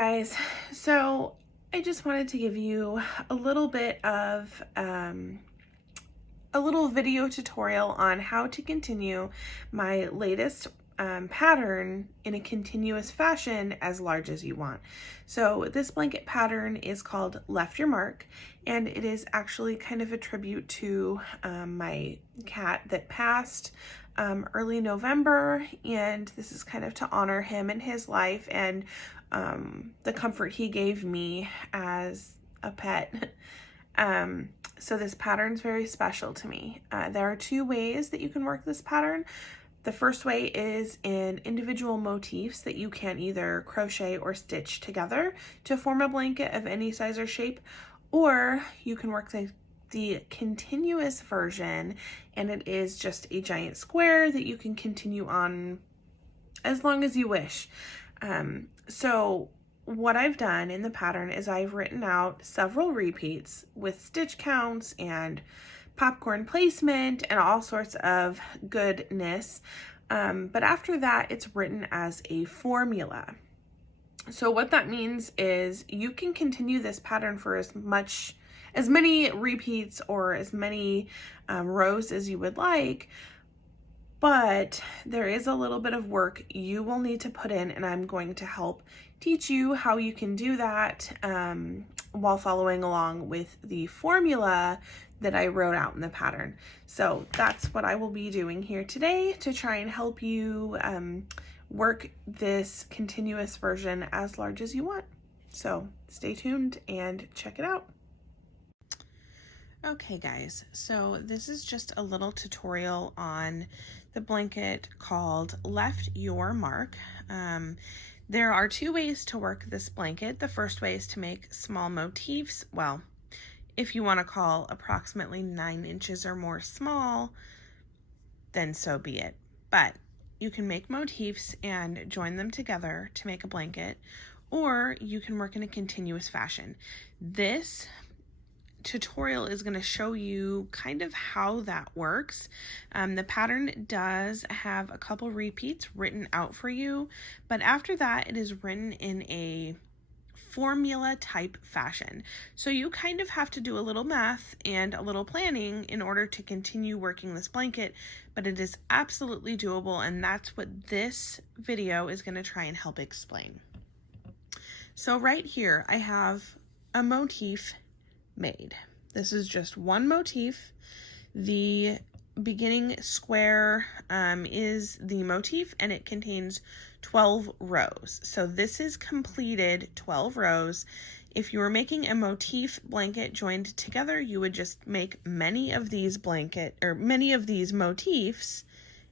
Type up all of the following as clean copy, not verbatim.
guys, so I just wanted to give you a little bit of a little video tutorial on how to continue my latest pattern in a continuous fashion as large as you want. So this blanket pattern is called Left Your Mark, and it is actually kind of a tribute to my cat that passed early November, and this is kind of to honor him and his life and the comfort he gave me as a pet. So this pattern is very special to me. There are two ways that you can work this pattern. The first way is in individual motifs that you can either crochet or stitch together to form a blanket of any size or shape, or you can work the continuous version, and it is just a giant square that you can continue on as long as you wish. So what I've done in the pattern is I've written out several repeats with stitch counts and popcorn placement and all sorts of goodness. But after that, it's written as a formula. So what that means is you can continue this pattern for as many repeats or as many rows as you would like, but there is a little bit of work you will need to put in, and I'm going to help teach you how you can do that while following along with the formula that I wrote out in the pattern. So that's what I will be doing here today to try and help you work this continuous version as large as you want. So stay tuned and check it out. Okay guys, so this is just a little tutorial on the blanket called Left Your Mark. There are two ways to work this blanket. The first way is to make small motifs. Well, if you want to call approximately 9 inches or more small, then so be it. But you can make motifs and join them together to make a blanket, or you can work in a continuous fashion. This tutorial is going to show you kind of how that works. The pattern does have a couple repeats written out for you, but after that it is written in a formula type fashion. So you kind of have to do a little math and a little planning in order to continue working this blanket, but it is absolutely doable, and that's what this video is going to try and help explain. So right here I have a motif made. This is just one motif. The beginning square is the motif, and it contains 12 rows. So this is completed 12 rows. If you were making a motif blanket joined together, you would just make many of these motifs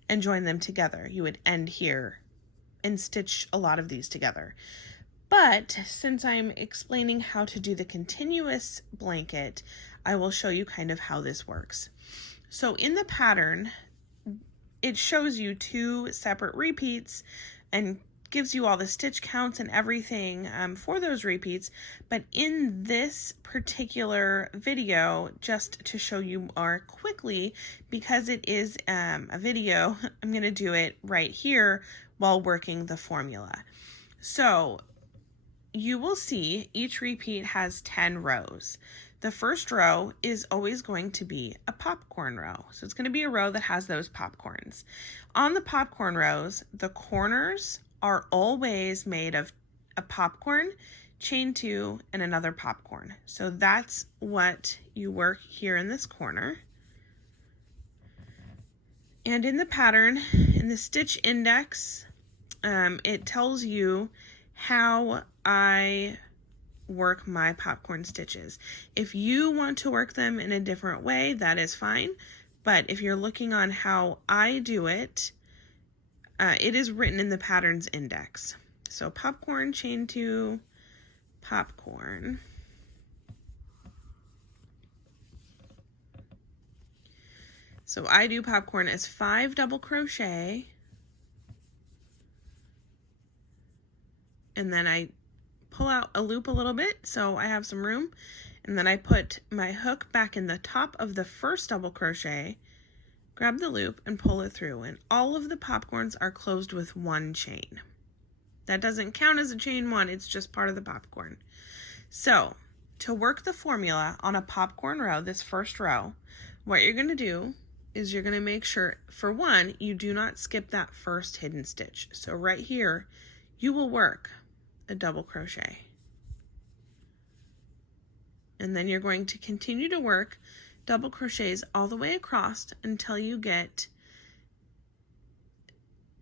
and join them together. You would end here and stitch a lot of these together. But since I'm explaining how to do the continuous blanket, I will show you kind of how this works. So in the pattern, it shows you 2 separate repeats and gives you all the stitch counts and everything for those repeats. But in this particular video, just to show you more quickly, because it is a video, I'm going to do it right here while working the formula. So you will see each repeat has 10 rows. The first row is always going to be a popcorn row. So it's going to be a row that has those popcorns. On the popcorn rows, the corners are always made of a popcorn, chain 2, and another popcorn. So that's what you work here in this corner. And in the pattern, in the stitch index, it tells you how I work my popcorn stitches. If you want to work them in a different way, that is fine. But if you're looking on how I do it, it is written in the patterns index. So popcorn, chain 2, popcorn. So I do popcorn as 5 double crochet, and then I pull out a loop a little bit so I have some room, and then I put my hook back in the top of the first double crochet, grab the loop and pull it through, and all of the popcorns are closed with 1 chain. That doesn't count as a chain one, it's just part of the popcorn. So to work the formula on a popcorn row, this first row, what you're going to do is you're going to make sure, for one, you do not skip that first hidden stitch. So right here, you will work a double crochet. And then you're going to continue to work double crochets all the way across until you get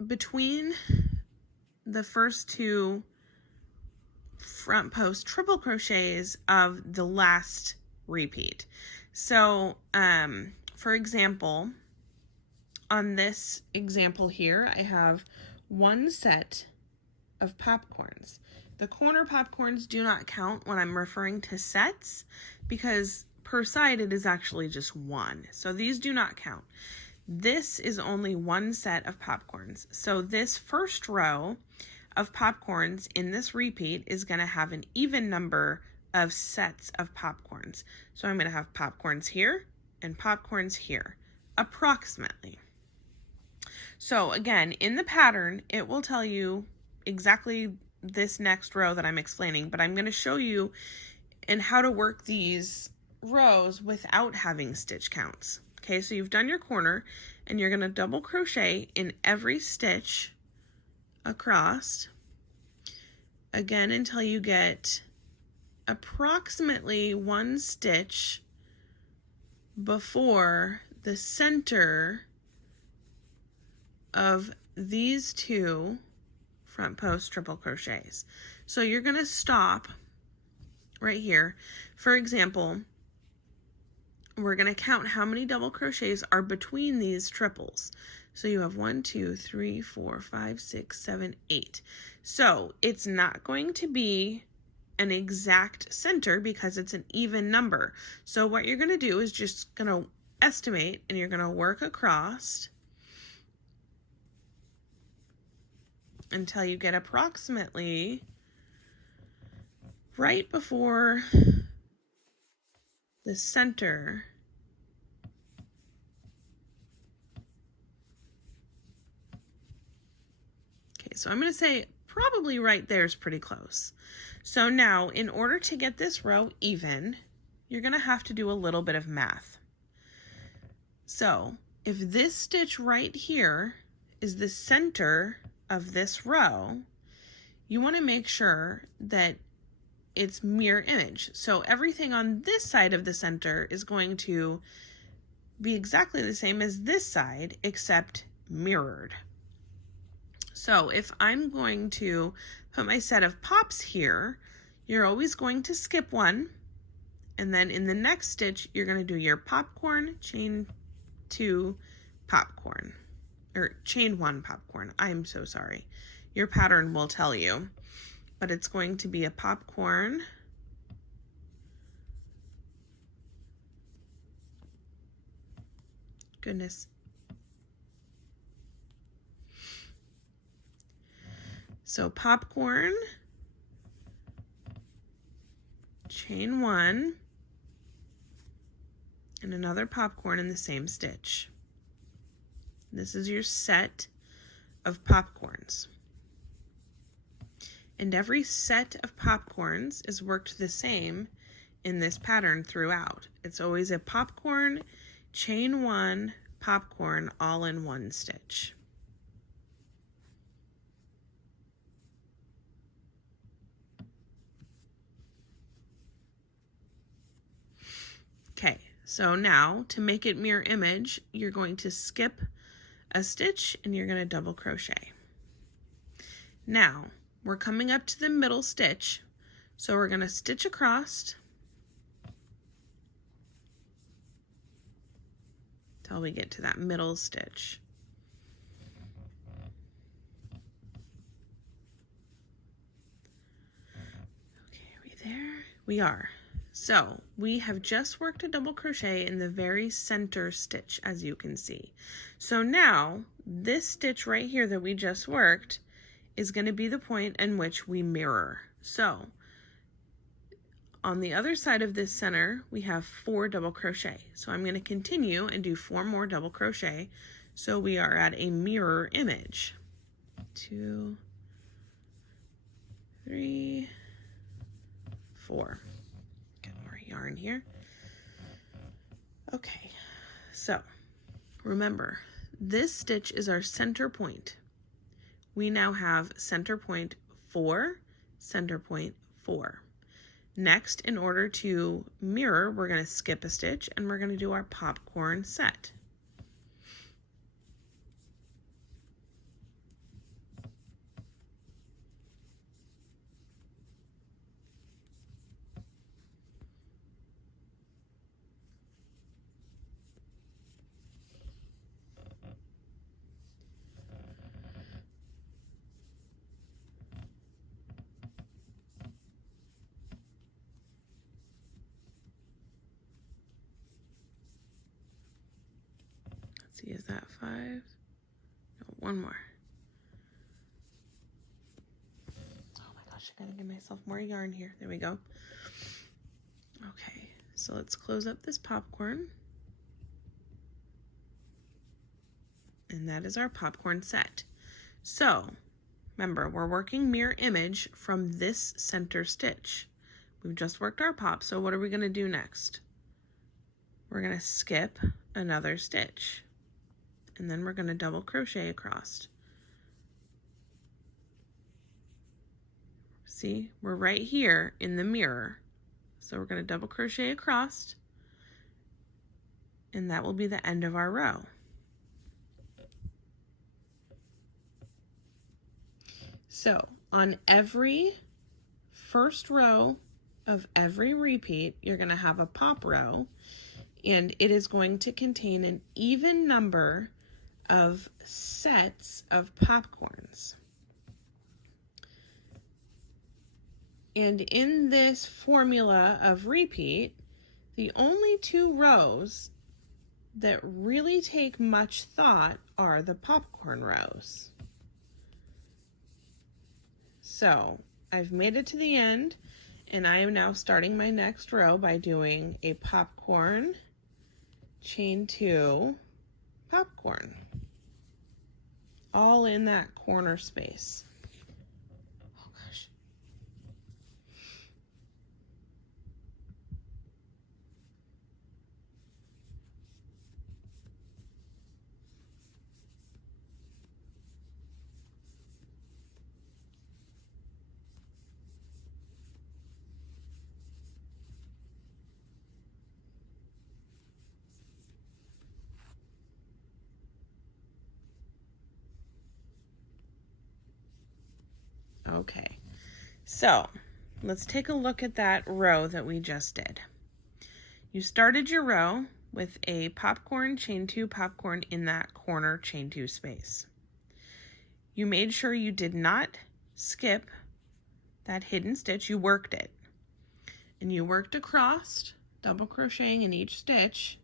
between the first two front post triple crochets of the last repeat. So for example, on this example here, I have one set of popcorns. The corner popcorns do not count when I'm referring to sets because per side it is actually just one. So these do not count. This is only one set of popcorns. So this first row of popcorns in this repeat is going to have an even number of sets of popcorns. So I'm going to have popcorns here and popcorns here, approximately. So again, in the pattern, it will tell you exactly this next row that I'm explaining, but I'm going to show you and how to work these rows without having stitch counts. Okay, so you've done your corner and you're going to double crochet in every stitch across again until you get approximately one stitch before the center of these two front post triple crochets. So you're going to stop right here. For example, we're going to count how many double crochets are between these triples. So you have 1, 2, 3, 4, 5, 6, 7, 8. So it's not going to be an exact center because it's an even number. So what you're going to do is just going to estimate and you're going to work across until you get approximately right before the center so I'm going to say probably right there is pretty close. So now in order to get this row even, you're going to have to do a little bit of math. So if this stitch right here is the center of this row, you want to make sure that it's mirror image. So everything on this side of the center is going to be exactly the same as this side, except mirrored. So if I'm going to put my set of pops here, you're always going to skip one, and then in the next stitch, you're going to do your popcorn, chain 2 popcorn, or chain 1 popcorn. I'm so sorry. Your pattern will tell you, but it's going to be a popcorn, goodness. So popcorn, chain 1, and another popcorn in the same stitch. This is your set of popcorns. And every set of popcorns is worked the same in this pattern throughout. It's always a popcorn, chain 1, popcorn, all in one stitch. Okay, so now to make it mirror image, you're going to skip a stitch and you're going to double crochet. Now, we're coming up to the middle stitch, so we're going to stitch across till we get to that middle stitch. Okay, are we there? We are. So we have just worked a double crochet in the very center stitch, as you can see. So now this stitch right here that we just worked is going to be the point in which we mirror. So on the other side of this center, we have 4 double crochet. So I'm going to continue and do 4 more double crochet. So we are at a mirror image. 2, 3, 4. Get more yarn here. Okay, so remember, this stitch is our center point. We now have center point 4, center point 4. Next, in order to mirror, we're going to skip a stitch and we're going to do our popcorn set. See, is that 5? No, one more. Oh my gosh, I gotta give myself more yarn here. There we go. Okay, so let's close up this popcorn. And that is our popcorn set. So, remember, we're working mirror image from this center stitch. We've just worked our pop, so what are we gonna do next? We're gonna skip another stitch. And then we're going to double crochet across. See, we're right here in the mirror. So we're going to double crochet across, and that will be the end of our row. So on every first row of every repeat, you're going to have a pop row, and it is going to contain an even number of sets of popcorns. And in this formula of repeat, the only 2 rows that really take much thought are the popcorn rows. So I've made it to the end, and I am now starting my next row by doing a popcorn, chain 2, popcorn, all in that corner space. Oh gosh. Okay, so let's take a look at that row that we just did. You started your row with a popcorn, chain 2, popcorn in that corner chain 2 space. You made sure you did not skip that hidden stitch, you worked it. And you worked across, double crocheting in each stitch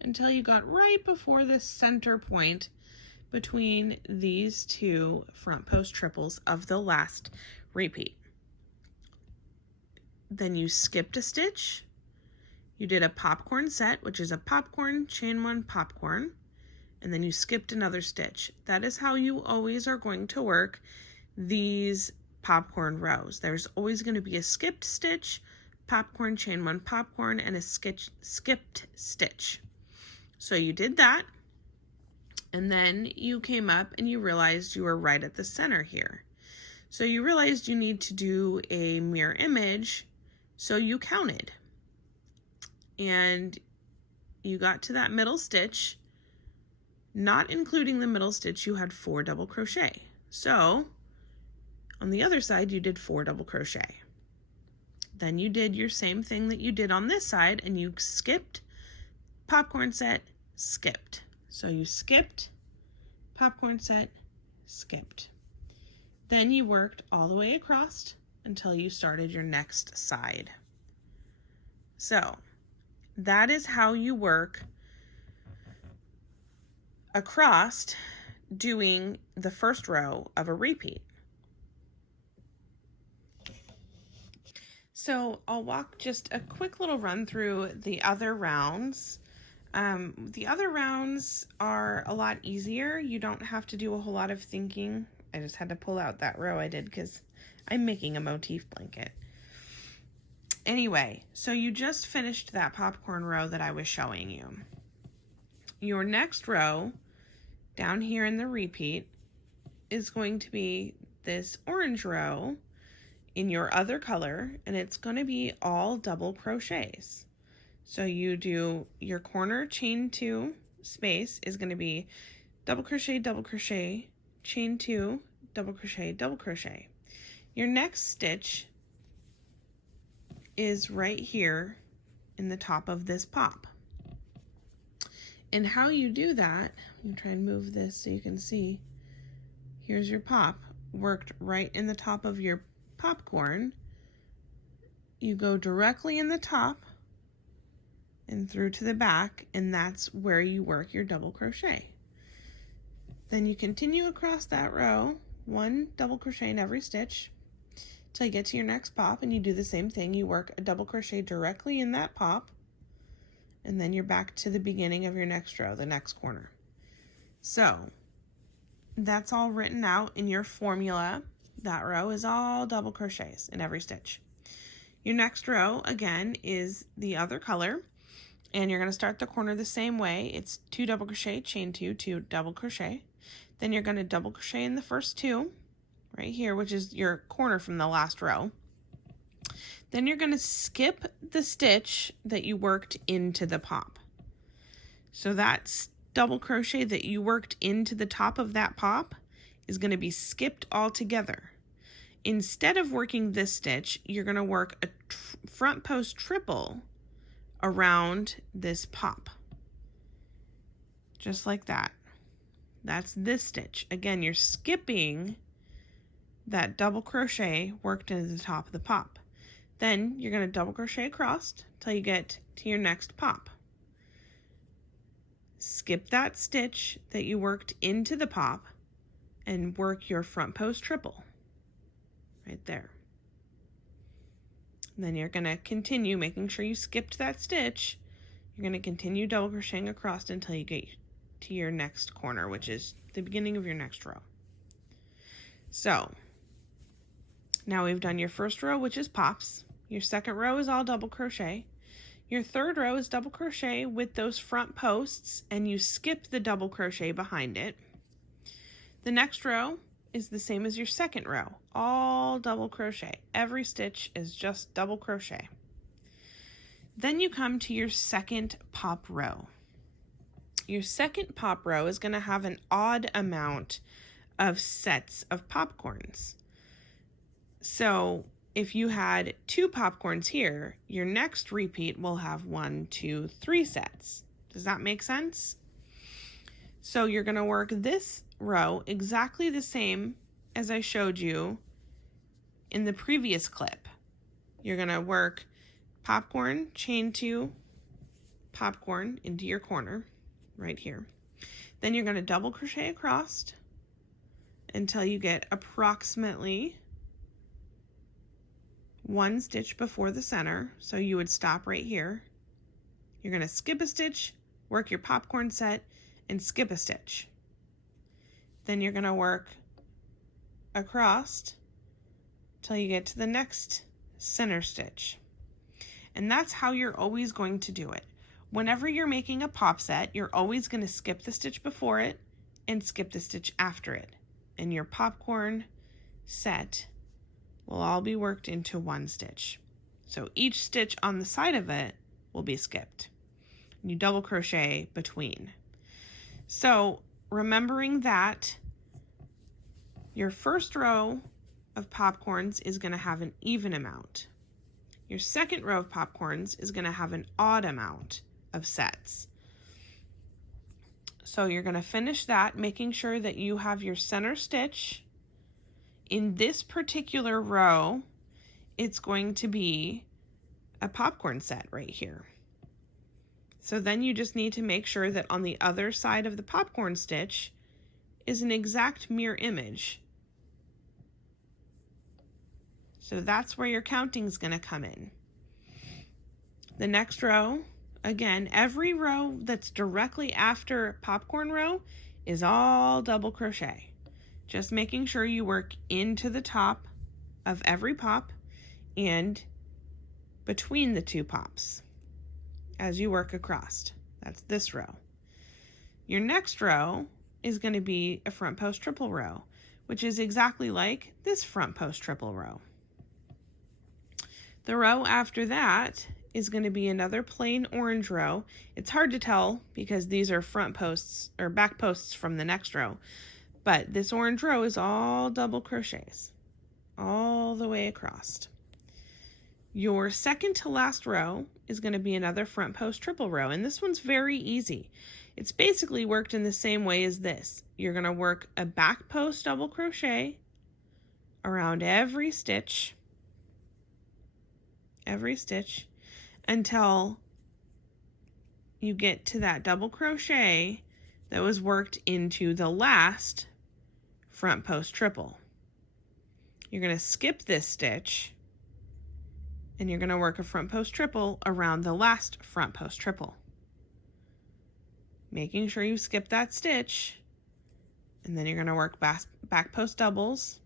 until you got right before the center point between these 2 front post triples of the last repeat. Then you skipped a stitch, you did a popcorn set, which is a popcorn, chain 1, popcorn, and then you skipped another stitch. That is how you always are going to work these popcorn rows. There's always going to be a skipped stitch, popcorn, chain 1, popcorn, and a skipped stitch. So you did that, and then you came up and you realized you were right at the center here. So you realized you need to do a mirror image, so you counted. And you got to that middle stitch, not including the middle stitch, you had 4 double crochet. So on the other side, you did 4 double crochet. Then you did your same thing that you did on this side, and you skipped, popcorn set, skipped. So you skipped, popcorn set, skipped. Then you worked all the way across until you started your next side. So that is how you work across doing the first row of a repeat. So I'll walk just a quick little run through the other rounds. The other rounds are a lot easier. You don't have to do a whole lot of thinking. I just had to pull out that row I did because I'm making a motif blanket. Anyway, so you just finished that popcorn row that I was showing you. Your next row down here in the repeat is going to be this orange row in your other color, and it's going to be all double crochets. So you do your corner chain 2 space is going to be double crochet, chain 2, double crochet, double crochet. Your next stitch is right here in the top of this pop. And how you do that, I'm try and move this so you can see. Here's your pop, worked right in the top of your popcorn. You go directly in the top and through to the back, and that's where you work your double crochet. Then you continue across that row, 1 double crochet in every stitch till you get to your next pop, and you do the same thing. You work a double crochet directly in that pop, and then you're back to the beginning of your next row, the next corner. So that's all written out in your formula. That row is all double crochets in every stitch. Your next row, again, is the other color, and you're going to start the corner the same way. It's 2 double crochet, chain 2, 2 double crochet. Then you're going to double crochet in the first 2 right here, which is your corner from the last row. Then you're going to skip the stitch that you worked into the pop. So that double crochet that you worked into the top of that pop is going to be skipped altogether. Instead of working this stitch, you're going to work a front post triple around this pop, just like that. That's this stitch. Again, you're skipping that double crochet worked into the top of the pop. Then you're going to double crochet across till you get to your next pop. Skip that stitch that you worked into the pop and work your front post triple right there. And then you're going to continue making sure you skipped that stitch. You're going to continue double crocheting across until you get to your next corner, which is the beginning of your next row. So now we've done your first row, which is pops. Your second row is all double crochet. Your third row is double crochet with those front posts, and you skip the double crochet behind it. The next row is the same as your second row, all double crochet. Every stitch is just double crochet. Then you come to your second pop row. Your second pop row is going to have an odd amount of sets of popcorns. So if you had 2 popcorns here, your next repeat will have 1, 2, 3 sets. Does that make sense? So you're going to work this row exactly the same as I showed you in the previous clip. You're going to work popcorn, chain 2, popcorn into your corner right here. Then you're going to double crochet across until you get approximately 1 stitch before the center. So you would stop right here. You're going to skip a stitch, work your popcorn set, and skip a stitch. Then you're going to work across till you get to the next center stitch. And that's how you're always going to do it. Whenever you're making a pop set, you're always going to skip the stitch before it and skip the stitch after it. And your popcorn set will all be worked into 1 stitch. So each stitch on the side of it will be skipped. You double crochet between. So remembering that your first row of popcorns is going to have an even amount. Your second row of popcorns is going to have an odd amount of sets. So you're going to finish that, making sure that you have your center stitch. In this particular row, it's going to be a popcorn set right here. So then you just need to make sure that on the other side of the popcorn stitch is an exact mirror image. So that's where your counting is going to come in. The next row, again, every row that's directly after popcorn row is all double crochet. Just making sure you work into the top of every pop and between the two pops as you work across. That's this row. Your next row is going to be a front post triple row, which is exactly like this front post triple row. The row after that is going to be another plain orange row. It's hard to tell because these are front posts or back posts from the next row, but this orange row is all double crochets all the way across. Your second to last row is going to be another front post triple row, and this one's very easy. It's basically worked in the same way as this. You're going to work a back post double crochet around every stitch until you get to that double crochet that was worked into the last front post triple. You're going to skip this stitch and you're going to work a front post triple around the last front post triple, making sure you skip that stitch, and then you're going to work back post doubles.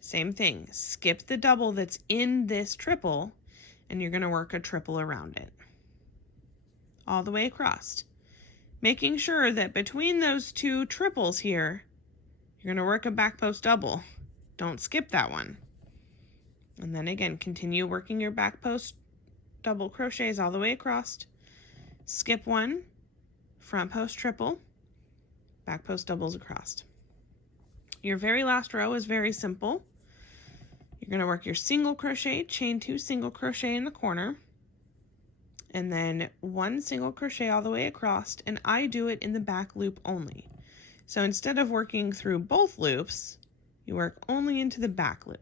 Same thing, skip the double that's in this triple and you're going to work a triple around it all the way across, making sure that between those two triples here you're going to work a back post double. Don't skip that one. And then again, continue working your back post double crochets all the way across. Skip one, front post triple, back post doubles across. Your very last row is very simple. You're going to work your single crochet, chain 2 single crochet in the corner, and then 1 single crochet all the way across, and I do it in the back loop only. So instead of working through both loops, you work only into the back loop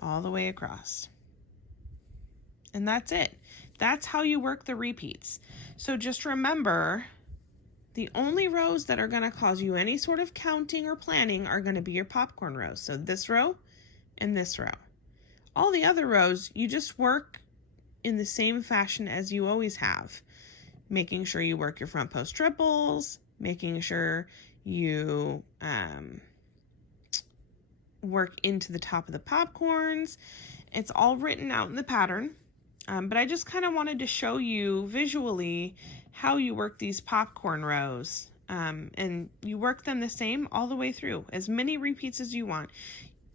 all the way across. And that's it. That's how you work the repeats. So just remember, the only rows that are going to cause you any sort of counting or planning are going to be your popcorn rows. So this row and this row. All the other rows, you just work in the same fashion as you always have, making sure you work your front post triples, making sure you work into the top of the popcorns. It's all written out in the pattern, but I just kind of wanted to show you visually how you work these popcorn rows, and you work them the same all the way through, as many repeats as you want.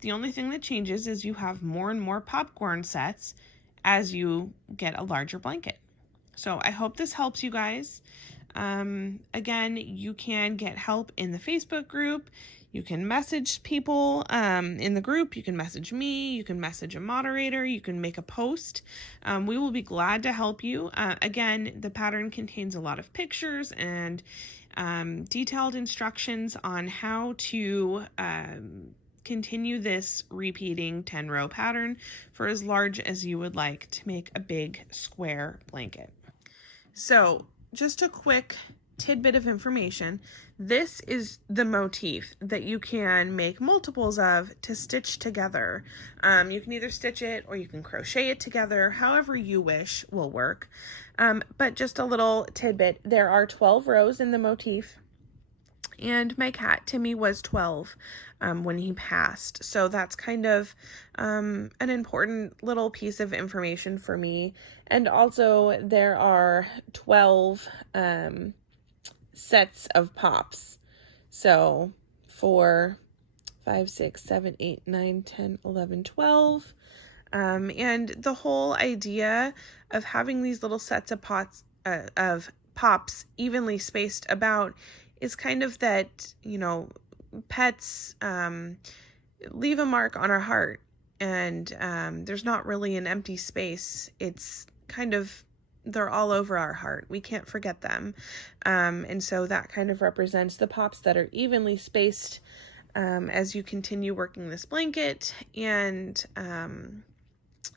The only thing that changes is you have more and more popcorn sets as you get a larger blanket. So I hope this helps you guys. Again, you can get help in the Facebook group. You can message people in the group. You can message me. You can message a moderator. You can make a post. We will be glad to help you. Again, the pattern contains a lot of pictures and detailed instructions on how to continue this repeating 10-row pattern for as large as you would like to make a big square blanket. So just a quick tidbit of information. This is the motif that you can make multiples of to stitch together. You can either stitch it or you can crochet it together, however you wish will work. But just a little tidbit, there are 12 rows in the motif, and my cat Timmy was 12 when he passed. So that's kind of an important little piece of information for me. And also there are 12 sets of pops. So 4, 5, 6, 7, 8, 9, 10, 11, 12. And the whole idea of having these little sets of pops evenly spaced about is kind of that, you know, pets leave a mark on our heart, and there's not really an empty space. It's kind of, they're all over our heart. We can't forget them. And so that kind of represents the pops that are evenly spaced as you continue working this blanket. And,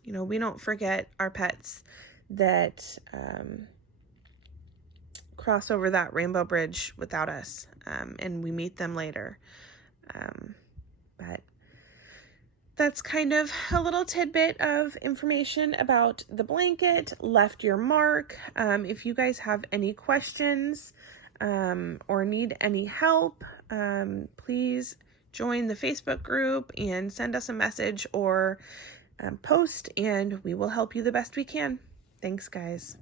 you know, we don't forget our pets that cross over that rainbow bridge without us, and we meet them later. But that's kind of a little tidbit of information about the blanket. Left your mark. If you guys have any questions or need any help, please join the Facebook group and send us a message or post, and we will help you the best we can. Thanks, guys.